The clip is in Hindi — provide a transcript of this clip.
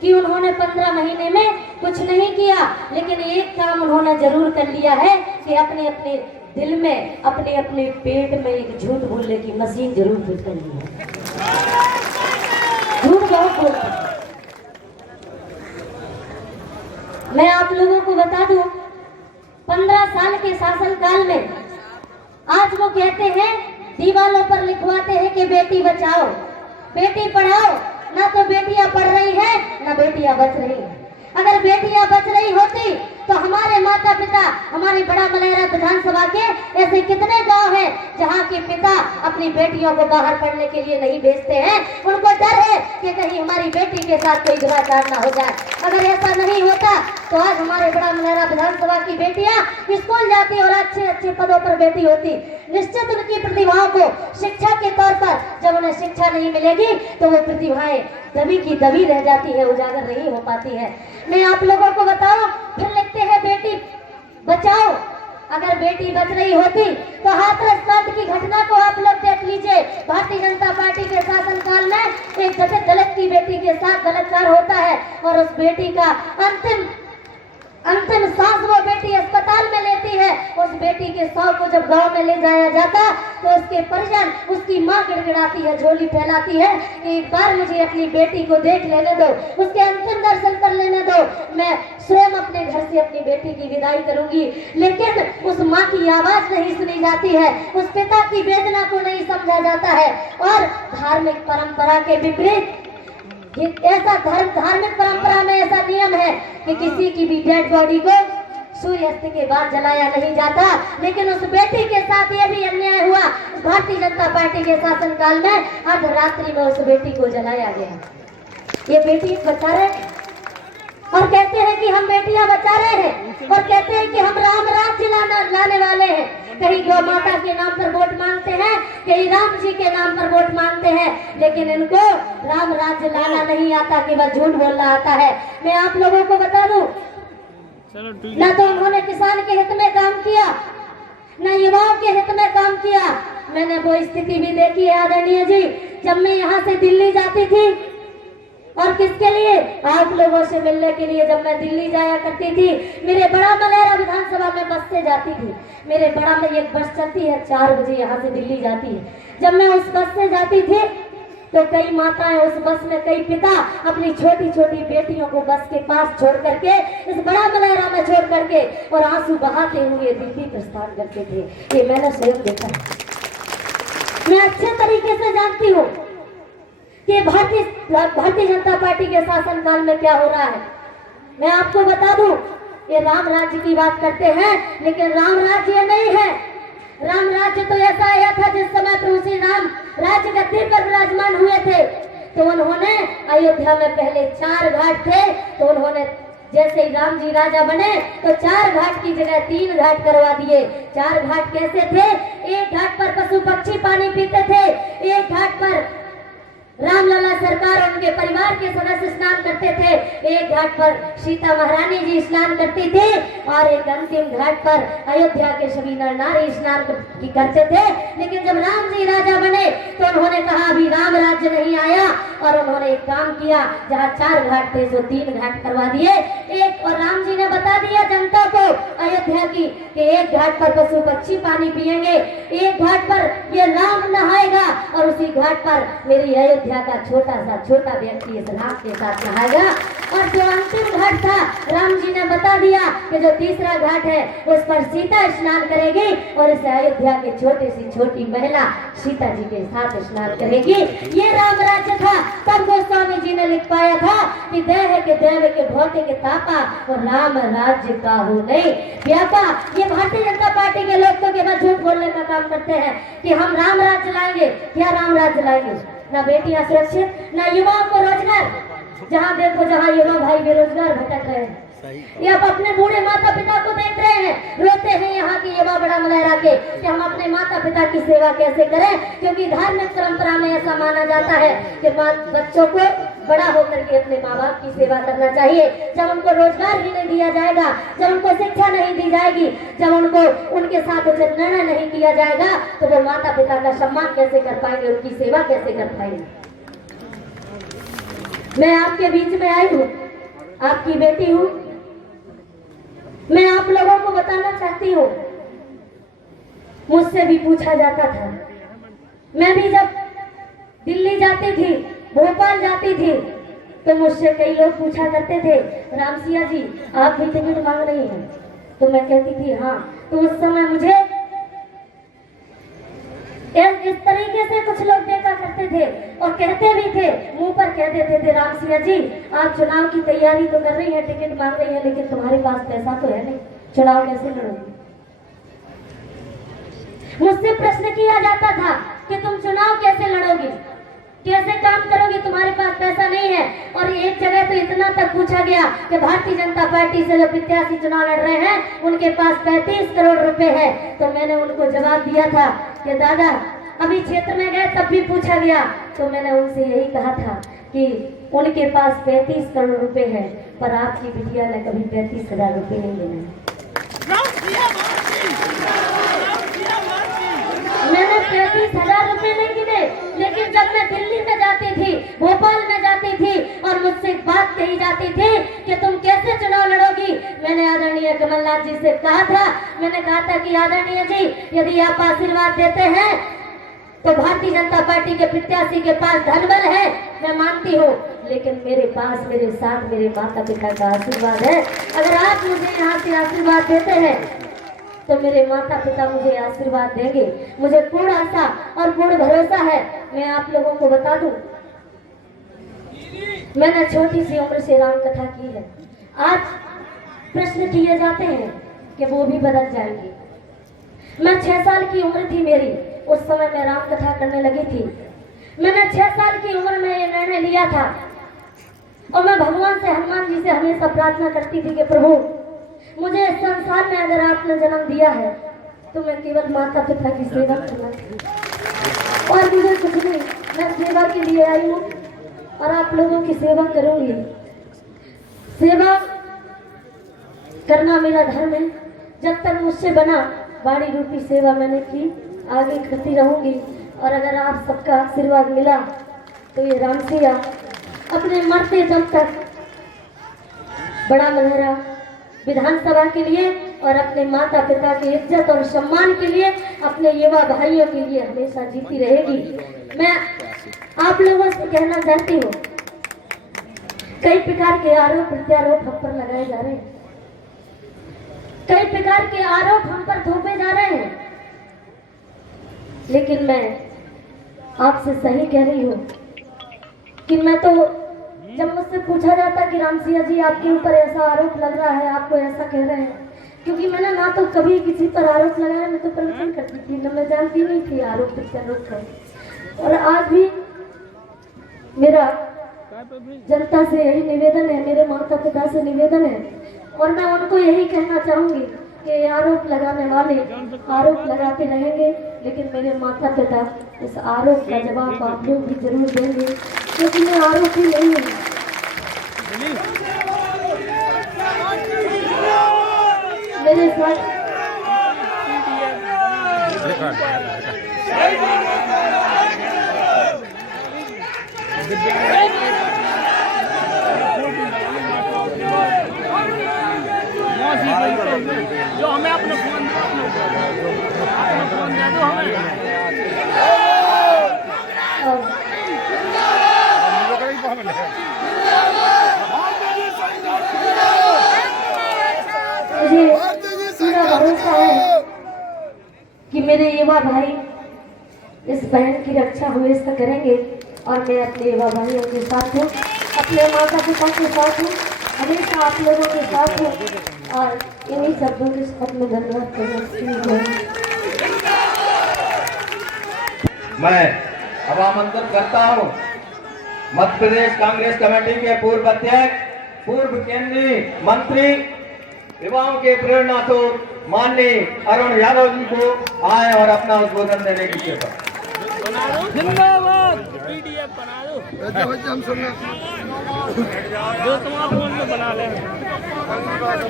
कि उन्होंने 15 महीने में कुछ नहीं किया, लेकिन एक काम उन्होंने जरूर कर लिया है कि अपने अपने दिल में, अपने अपने पेट में एक झूठ बोलने की मशीन जरूर फिट कर ली है। झूठ बहुत बोलते हैं। मैं आप लोगों को बता दूं, 15 साल के शासनकाल में आज वो कहते हैं, दीवारों पर लिखवाते हैं कि बेटी बचाओ, बेटी पढ़ाओ, ना तो बेटियां पढ़ रही है ना बेटियां बच रही है। अगर बेटियां बच रही होती तो हमारे माता पिता, हमारी बड़ा मलेरा विधानसभा के ऐसे कितने गांव हैं जहां के पिता अपनी बेटियों को बाहर पढ़ने के लिए नहीं भेजते हैं। उनको डर है कि कहीं हमारी बेटी के साथ कोई दुराचार ना हो जाए। अगर ऐसा नहीं होता तो आज हमारे बड़ा मलेरा विधानसभा की बेटियां स्कूल जाती और अच्छे अच्छे पदों पर बैठी होती। निश्चित उनकी प्रतिभाओं को शिक्षा के तौर पर जब उन्हें शिक्षा नहीं मिलेगी तो वो प्रतिभाएं दबी की दबी रह जाती है, उजागर नहीं हो पाती है। मैं आप लोगों को बताऊं, फिर लिखते हैं बेटी बचाओ। अगर बेटी बच रही होती तो हाथरस कांड की घटना को आप लोग देख लीजिए। भारतीय जनता पार्टी के शासनकाल में एक दलित की बेटी के साथ बलात्कार होता है और उस बेटी का अंतिम सांस वो बेटी अस्पताल में लेती है। उस बेटी के शव को जब गांव में ले जाया जाता तो उसके परिजन, उसकी मां गिड़गिड़ाती है, झोली फैलाती है, एक बार मुझे अपनी बेटी को देख लेने दो, उसके अंतिम दर्शन कर लेने दो, मैं स्वयं अपने घर से अपनी बेटी की विदाई करूंगी। लेकिन उस माँ की आवाज नहीं सुनी जाती है, उस पिता की वेदना को नहीं समझा जाता है। और धार्मिक परंपरा के विपरीत ऐसा धार्मिक परंपरा में ऐसा नियम है कि किसी की भी डेड बॉडी को सूर्यास्त के बाद जलाया नहीं जाता, लेकिन उस बेटी के साथ ये भी अन्याय हुआ। भारतीय जनता पार्टी के शासनकाल में अर्धरात्रि में उस बेटी को जलाया गया। ये बेटी बचा रहे और कहते हैं कि हम बेटियां बचा रहे हैं और कहते हैं कि हम राम राज्य लाने वाले हैं। कहीं गौ माता के नाम पर वोट मांगते हैं, कहीं राम जी के नाम पर वोट मांगते हैं, लेकिन इनको राम राज्य लाना नहीं आता, केवल झूठ बोलना आता है। मैं आप लोगों को बता दूं, ना तो उन्होंने किसान के हित में काम किया, ना युवाओं के हित में काम किया। मैंने वो स्थिति भी देखी है आदरणीय जी, जब मैं यहाँ से दिल्ली जाती थी और किसके लिए, आप लोगों से मिलने के लिए। जब मैं दिल्ली जाया करती थी, मेरे बड़ा मलेरा विधानसभा में बस से जाती थी। मेरे बड़ा में एक बस चलती है 4 बजे यहाँ से दिल्ली जाती है। जब मैं उस बस से जाती थी तो कई माताएं उस बस में, कई पिता अपनी छोटी छोटी बेटियों को बस के पास छोड़ करके, इस बड़ा मलेरा में छोड़ करके और आंसू बहाते हुए दिल्ली प्रस्थान करते थे। ये मैंने स्वयं देखा है। मैं अच्छे तरीके से जानती हूँ कि भारतीय जनता पार्टी के शासनकाल में क्या हो रहा है। मैं आपको बता दूं, ये राम राज्य की बात करते हैं, लेकिन राम राज्य नहीं है। राम राज्य तो ऐसा आया था जिस समय प्रभु श्री राम राज्य गद्दी पर विराजमान हुए थे, तो उन्होंने अयोध्या में पहले 4 घाट थे, तो उन्होंने जैसे ही राम जी राजा बने तो 4 घाट की जगह 3 घाट करवा दिए। 4 घाट कैसे थे? एक घाट पर पशु पक्षी पानी पीते थे, एक घाट पर रामलला सरकार और उनके परिवार के सदस्य स्नान करते थे, एक घाट पर सीता महारानी जी स्नान करती थी और एक अंतिम घाट पर अयोध्या के सभी नर नारी स्नान करते थे। लेकिन जब राम जी राजा बने तो उन्होंने कहा अभी राम राज्य नहीं आया, और उन्होंने एक काम किया, जहाँ 4 घाट थे तो 3 घाट करवा दिए। एक और राम जी ने बता दिया जनता को अयोध्या की कि एक घाट पर पशु पक्षी पानी पिएंगे, एक घाट पर ये राम नहाएगा और उसी घाट पर मेरी अयोध्या का छोटा व्यक्ति इस राम के साथ नहाएगा। और जो अंतिम घाट था, राम जी ने बता दिया कि जो तीसरा घाट है उस पर सीता स्नान करेगी और इस अयोध्या के छोटी महिला सीता जी के साथ स्नान करेगी। ये राम राज्य था। तब गोस्वामी जी ने लिख पाया था कि देह के देव के भौतिक के तापा और राम राज्य का हो नहीं व्यापा। ये भारतीय जनता पार्टी के लोग तो केवल झूठ बोलने का काम करते हैं कि हम राम राज्य लाएंगे। क्या राम राज्य लाएंगे? ना बेटियां सुरक्षित, ना युवाओं को रोजगार। जहाँ देखो जहाँ युवा भाई बेरोजगार भटक रहे हैं। ये आप अपने बूढ़े माता पिता को देख रहे हैं, रोते हैं यहाँ की युवा बड़ा मलेरा के कि हम अपने माता पिता की सेवा कैसे करें, क्योंकि धार्मिक परंपरा में ऐसा माना जाता है कि बच्चों को बड़ा होकर के अपने माँ बाप की सेवा करना चाहिए। जब उनको रोजगार ही नहीं दिया जाएगा, जब उनको शिक्षा नहीं दी जाएगी, जब उनको उनके साथ उचित निर्णय नहीं किया जाएगा, तो वो माता पिता का सम्मान कैसे कर पाएंगे, उनकी सेवा कैसे कर पाएंगे। मैं आपके बीच में आई हूँ, आपकी बेटी हूँ। मैं आप लोगों को बताना चाहती हूँ, मुझसे भी पूछा जाता था। मैं भी जब दिल्ली जाती थी, भोपाल जाती थी, तो मुझसे कई लोग पूछा करते थे, रामसिया जी आप भी टिकट मांग रही हैं? तो मैं कहती थी हाँ। तो उस समय मुझे इस तरीके से कुछ लोग देखा करते थे और कहते भी थे, मुंह पर कह देते थे, रामसिया जी आप चुनाव की तैयारी तो कर रही है, टिकट मांग रही है, लेकिन तुम्हारे पास पैसा तो है नहीं, चुनाव कैसे लड़ोगी? मुझसे प्रश्न किया जाता था कि तुम चुनाव कैसे लड़ोगी, कैसे काम करोगे, तुम्हारे पास पैसा नहीं है। और एक जगह तो इतना तक पूछा गया कि भारतीय जनता पार्टी से जो प्रत्याशी चुनाव लड़ रहे हैं उनके पास 35 करोड़ रुपए है। तो मैंने उनको जवाब दिया था कि दादा अभी क्षेत्र में गए तब भी पूछा गया, तो मैंने उनसे यही कहा था कि उनके पास 35 करोड़ रुपए है, पर आपकी बिटिया ने कभी 35,000 रुपए नहीं देना है। मैंने 35,000 रुपए नहीं गिने, लेकिन जब मैं दिल्ली में जाती थी, भोपाल में जाती थी और मुझसे बात कही जाती थी कि तुम कैसे चुनाव लड़ोगी, मैंने आदरणीय कमलनाथ जी से कहा था, मैंने कहा था कि आदरणीय जी यदि आप आशीर्वाद देते हैं तो भारतीय जनता पार्टी के प्रत्याशी के पास धनबल है, मैं मानती हूँ, लेकिन मेरे पास मेरे साथ मेरे माता पिता का आशीर्वाद है। अगर आप मुझे यहाँ से आशीर्वाद देते हैं तो मेरे माता पिता मुझे आशीर्वाद देंगे। मुझे पूर्ण आशा और पूर्ण भरोसा है। मैं आप लोगों को बता दूं, मैंने छोटी सी उम्र से राम कथा की है। आज प्रश्न किए जाते हैं कि वो भी बदल जाएंगे। मैं 6 साल की उम्र थी मेरी, उस समय मैं राम कथा करने लगी थी। मैंने 6 साल की उम्र में ये निर्णय लिया था और मैं भगवान से, हनुमान जी से हमेशा प्रार्थना करती थी कि प्रभु मुझे इस संसार में अगर आपने जन्म दिया है तो मैं केवल माता पिता की सेवा करना चाहिए और मुझे कुछ नहीं। मैं सेवा के लिए आई हूँ और आप लोगों की सेवा करूंगी। सेवा करना मेरा धर्म है। जब तक मुझसे बना बाड़ी रूपी सेवा मैंने की, आगे करती रहूंगी। और अगर आप सबका आशीर्वाद मिला तो ये रामसिया अपने मरते दम तक बड़ा मलहरा विधानसभा के लिए और अपने माता पिता की इज्जत और सम्मान के लिए, अपने युवा भाइयों के लिए हमेशा जीती रहेगी। मैं आप लोगों से कहना चाहती हूँ, कई प्रकार के आरोप प्रत्यारोप हम पर लगाए जा रहे हैं, कई प्रकार के आरोप हम पर थोपे जा रहे हैं, लेकिन मैं आपसे सही कह रही हूँ कि मैं तो, जब मुझसे पूछा जाता कि रामसिया जी आपके ऊपर ऐसा आरोप लग रहा है, आपको ऐसा कह रहे हैं, क्योंकि मैंने ना तो कभी किसी पर आरोप लगाया, मैं तो प्रवचन करती थी, ना मैं जानती नहीं थी आरोप प्रत्यारोप का। और आज भी मेरा जनता से यही निवेदन है, मेरे माता पिता से निवेदन है, और मैं उनको यही कहना चाहूंगी कि आरोप लगाने वाले आरोप लगाते रहेंगे, लेकिन मेरे माता पिता इस आरोप का जवाब आप लोग भी जरूर देंगे, क्योंकि मैं आरोपी नहीं हूँ। मेरे साथ जो हमें अपने फोन दे दो हमें। मुझे पूरा भरोसा है कि मेरे युवा भाई इस बहन की रक्षा हमेशा करेंगे और मैं अपने युवा भाइयों के साथ हूँ, अपने माता पिता के साथ हूँ, हमेशा आप लोगों के साथ हूँ और इन्हीं शब्दों के साथ में धन्यवाद करना। मैं अब आमंत्रित करता हूँ मध्य प्रदेश कांग्रेस कमेटी के पूर्व अध्यक्ष, पूर्व केंद्रीय मंत्री, युवाओं के प्रेरणा तो माननीय अरुण यादव जी को आए और अपना उद्बोधन देने की सेवा। जिंदाबाद। पीडीएफ बना दो, जो तुम्हारे फोन में बना ले।